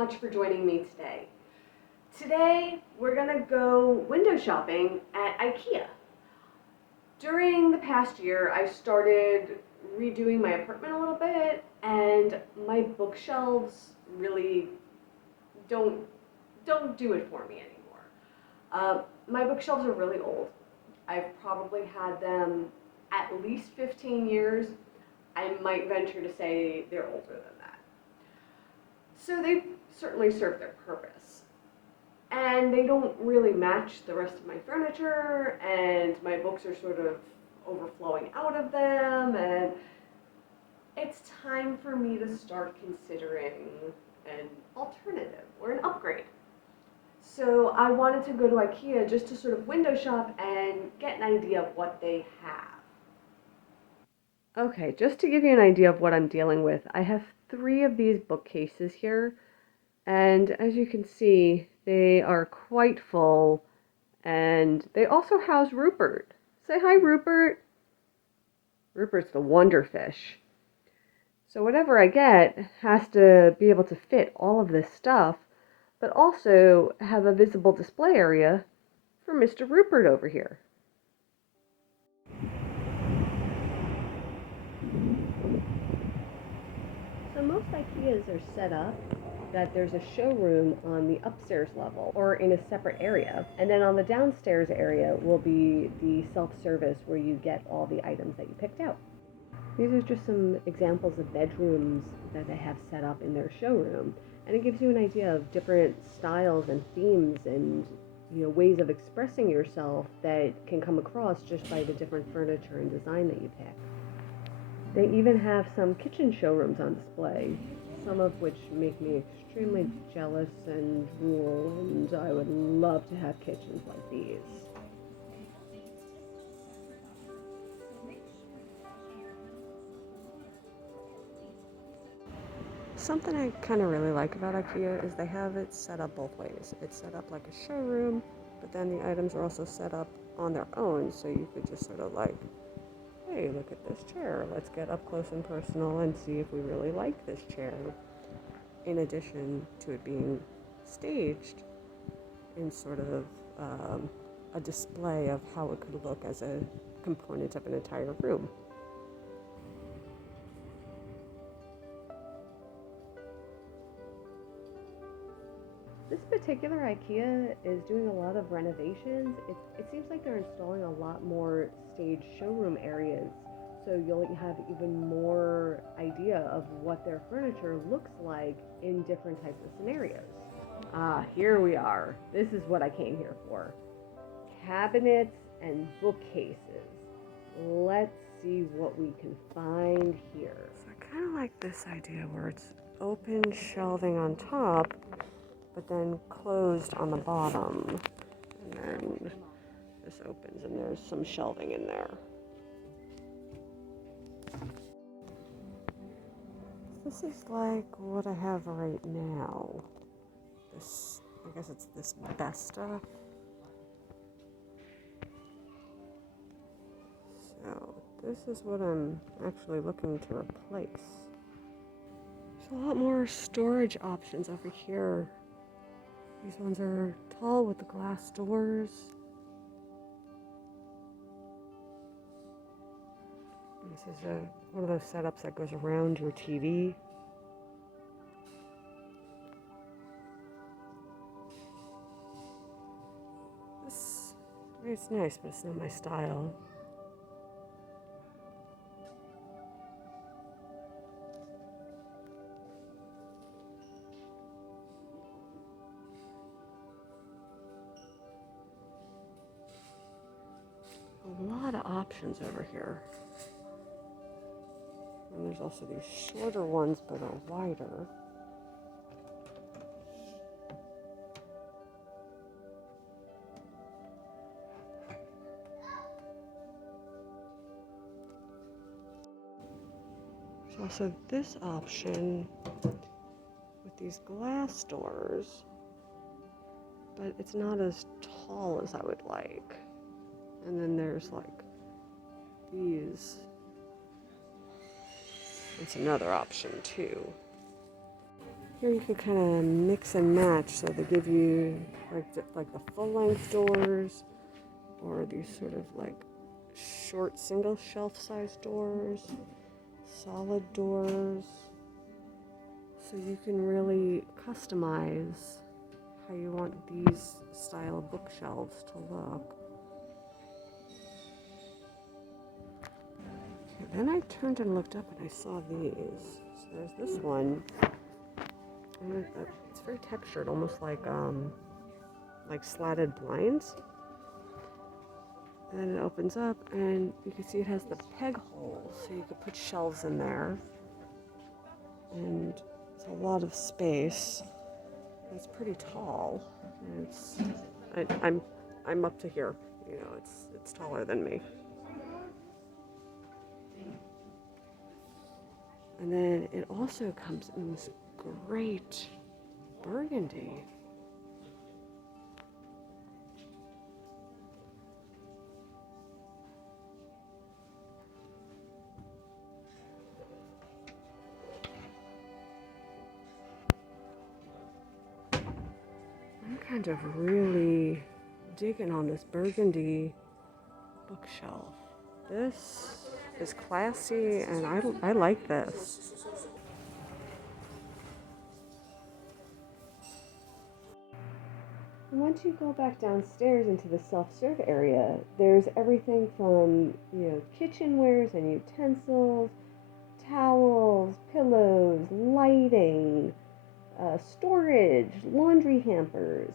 much for joining me today. Today, we're gonna go window shopping at Ikea. During the past year, I started redoing my apartment a little bit, and my bookshelves really don't don't do it for me anymore. My bookshelves are really old. I've probably had them at least 15 years. I might venture to say they're older than that. So they certainly serve their purpose. And they don't really match the rest of my furniture, and my books are sort of overflowing out of them, and it's time for me to start considering an alternative or an upgrade. So I wanted to go to IKEA just to sort of window shop and get an idea of what they have. Okay, just to give you an idea of what I'm dealing with, I have 3 of these bookcases here, and as you can see, they are quite full, and they also house Rupert. Say hi, Rupert. Rupert's the wonder fish. So whatever I get has to be able to fit all of this stuff, but also have a visible display area for Mr. Rupert over here. So most IKEAs are set up that there's a showroom on the upstairs level or in a separate area, and then on the downstairs area will be the self-service where you get all the items that you picked out. These are just some examples of bedrooms that they have set up in their showroom, and it gives you an idea of different styles and themes and ways of expressing yourself that can come across just by the different furniture and design that you pick. They even have some kitchen showrooms on display, some of which make me extremely jealous and drool, and I would love to have kitchens like these. Something I kind of really like about IKEA is they have it set up both ways. It's set up like a showroom, but then the items are also set up on their own, so you could just sort of like, hey, look at this chair. Let's get up close and personal and see if we really like this chair. In addition to it being staged in sort of a display of how it could look as a component of an entire room. This particular IKEA is doing a lot of renovations. It seems like they're installing a lot more staged showroom areas, so you'll have even more idea of what their furniture looks like in different types of scenarios. Here we are. This is what I came here for. Cabinets and bookcases. Let's see what we can find here. So I kind of like this idea where it's open shelving on top, but then closed on the bottom. And then this opens and there's some shelving in there. This is like what I have right now. This, I guess it's this best stuff. So this is what I'm actually looking to replace. There's a lot more storage options over here. These ones are tall with the glass doors. This is one of those setups that goes around your TV. It's nice, but it's not my style. A lot of options over here. And there's also these shorter ones, but are wider. There's also this option with these glass doors, but it's not as tall as I would like. And then there's like these. It's another option too. Here you can kind of mix and match, so they give you like the full-length doors, or these sort of like short single shelf size doors, solid doors. So you can really customize how you want these style of bookshelves to look. Okay, then I turned and looked up and I saw these. So there's this one. And it's very textured, almost like slatted blinds. And then it opens up and you can see it has the peg holes, so you could put shelves in there. And it's a lot of space. It's pretty tall. And I'm up to here. You know, it's taller than me. And then it also comes in this great burgundy. I'm kind of really digging on this burgundy bookshelf. This is classy, and I like this. And once you go back downstairs into the self-serve area, there's everything from, kitchenwares and utensils, towels, pillows, lighting, storage, laundry hampers.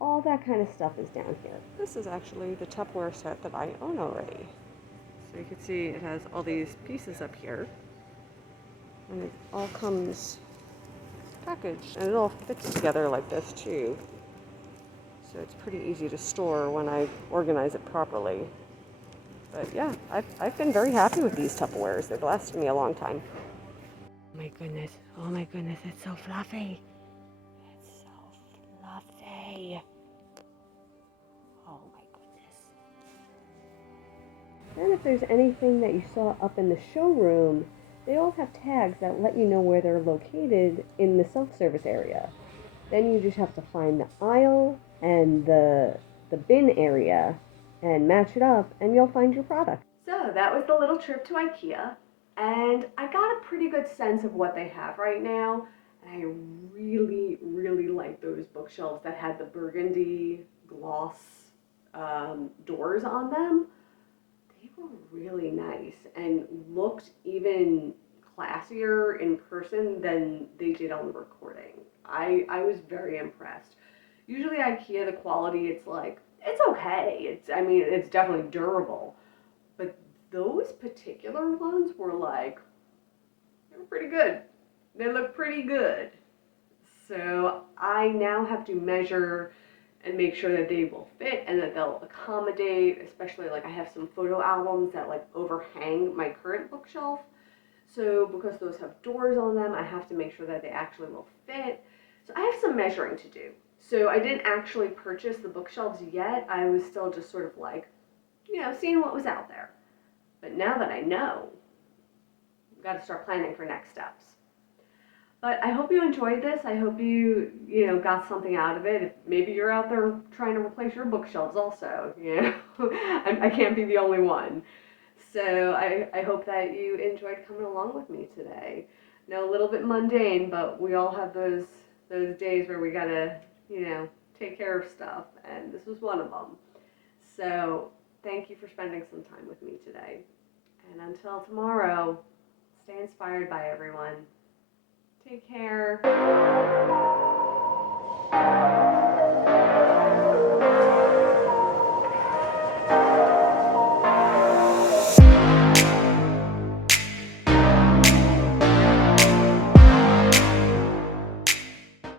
All that kind of stuff is down here. This is actually the Tupperware set that I own already. So you can see it has all these pieces up here. And it all comes packaged. And it all fits together like this too. So it's pretty easy to store when I organize it properly. But yeah, I've been very happy with these Tupperwares. They've lasted me a long time. Oh my goodness, it's so fluffy. It's so fluffy. Oh my goodness. And if there's anything that you saw up in the showroom, they all have tags that let you know where they're located in the self-service area. Then you just have to find the aisle and the bin area and match it up, and you'll find your product. So that was the little trip to Ikea, and I got a pretty good sense of what they have right now. And I really, really like those bookshelves that had the burgundy gloss doors on them. They were really nice and looked even classier in person than they did on the recording. I was very impressed. Usually IKEA, the quality, it's okay. It's definitely durable. But those particular ones were they were pretty good. They look pretty good. So I now have to measure and make sure that they will fit and that they'll accommodate, especially I have some photo albums that overhang my current bookshelf. So because those have doors on them, I have to make sure that they actually will fit. So I have some measuring to do. So I didn't actually purchase the bookshelves yet. I was still just sort of seeing what was out there. But now that I know, I've got to start planning for next steps. But I hope you enjoyed this. I hope you got something out of it. If maybe you're out there trying to replace your bookshelves also. I can't be the only one. So I hope that you enjoyed coming along with me today. A little bit mundane, but we all have those days where we gotta, take care of stuff, and this was one of them. So thank you for spending some time with me today. And until tomorrow, stay inspired by everyone. Take care.